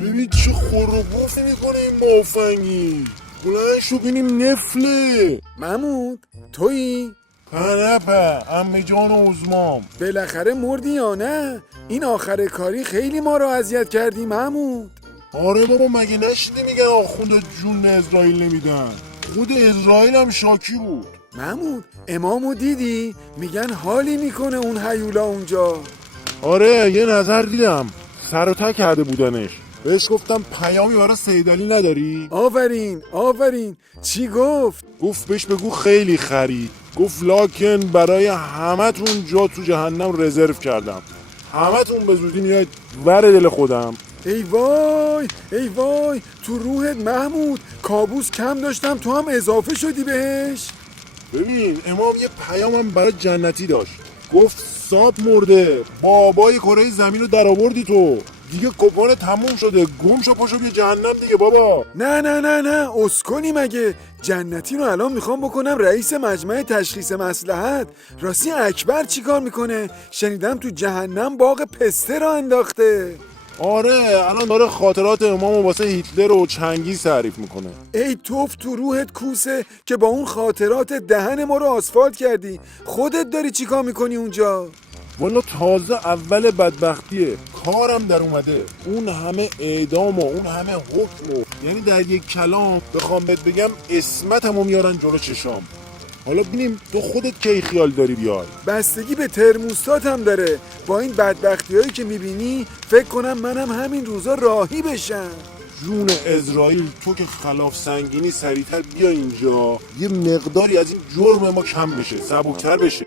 ببین چه خروبوفی میکنه این مافنگی. بلند شو بینیم نفله. محمود تویی؟ پرپه امی جان و عزمام. بالاخره مردی یا نه؟ این آخر کاری خیلی ما رو اذیت کردی محمود. آره بابا، مگه نشیدی میگن آخوند جون اسرائیل نمیدن؟ خود اسرائیل هم شاکی بود. محمود امامو دیدی؟ میگن حالی میکنه اون هیولا اونجا. آره یه نظر دیدم، سر و ته کرده بودنش. بهش گفتم پیامی برای سیدعلی نداری؟ آفرین چی گفت؟ گفت بهش بگو خیلی خرید. گفت لاکن برای همتون جا تو جهنم رزرو کردم، همتون به زودی میاید ور دل خودم. ای وای تو روحت محمود، کابوس کم داشتم تو هم اضافه شدی بهش. ببین امام یه پیامم برای جنتی داشت. گفت ساب مرده، بابای کره زمین رو در آوردی تو دیگه، کپان تموم شده، گم شو پاشو بیا جهنم دیگه بابا. نه اسکلی مگه؟ جنتی رو الان میخوام بکنم رئیس مجمع تشخیص مصلحت. راستی اکبر چیکار میکنه؟ شنیدم تو جهنم باغ پسته را انداخته. آره الان داره خاطرات امامو واسه هیتلر و چنگیز تعریف میکنه. ای توف تو روحت کوسه که با اون خاطرات دهن ما رو آسفالت کردی. خودت داری چیکار میکنی اونجا؟ والا تازه اول بدبختیه، کارم در اومده. اون همه اعدام و اون همه حکم و یعنی در یک کلام بخوام بهت بگم اسمتمو میارن جلو چشام. حالا ببینیم تو خودت کی خیال داری بیای؟ بستگی به ترموستات هم داره. با این بدبختی هایی که میبینی فکر کنم منم همین روزا راهی بشم. جون اسرائیل، تو که خلاف سنگینی سریعتر بیا اینجا، یه مقداری از این جرم ما کم بشه، سبکتر بشه.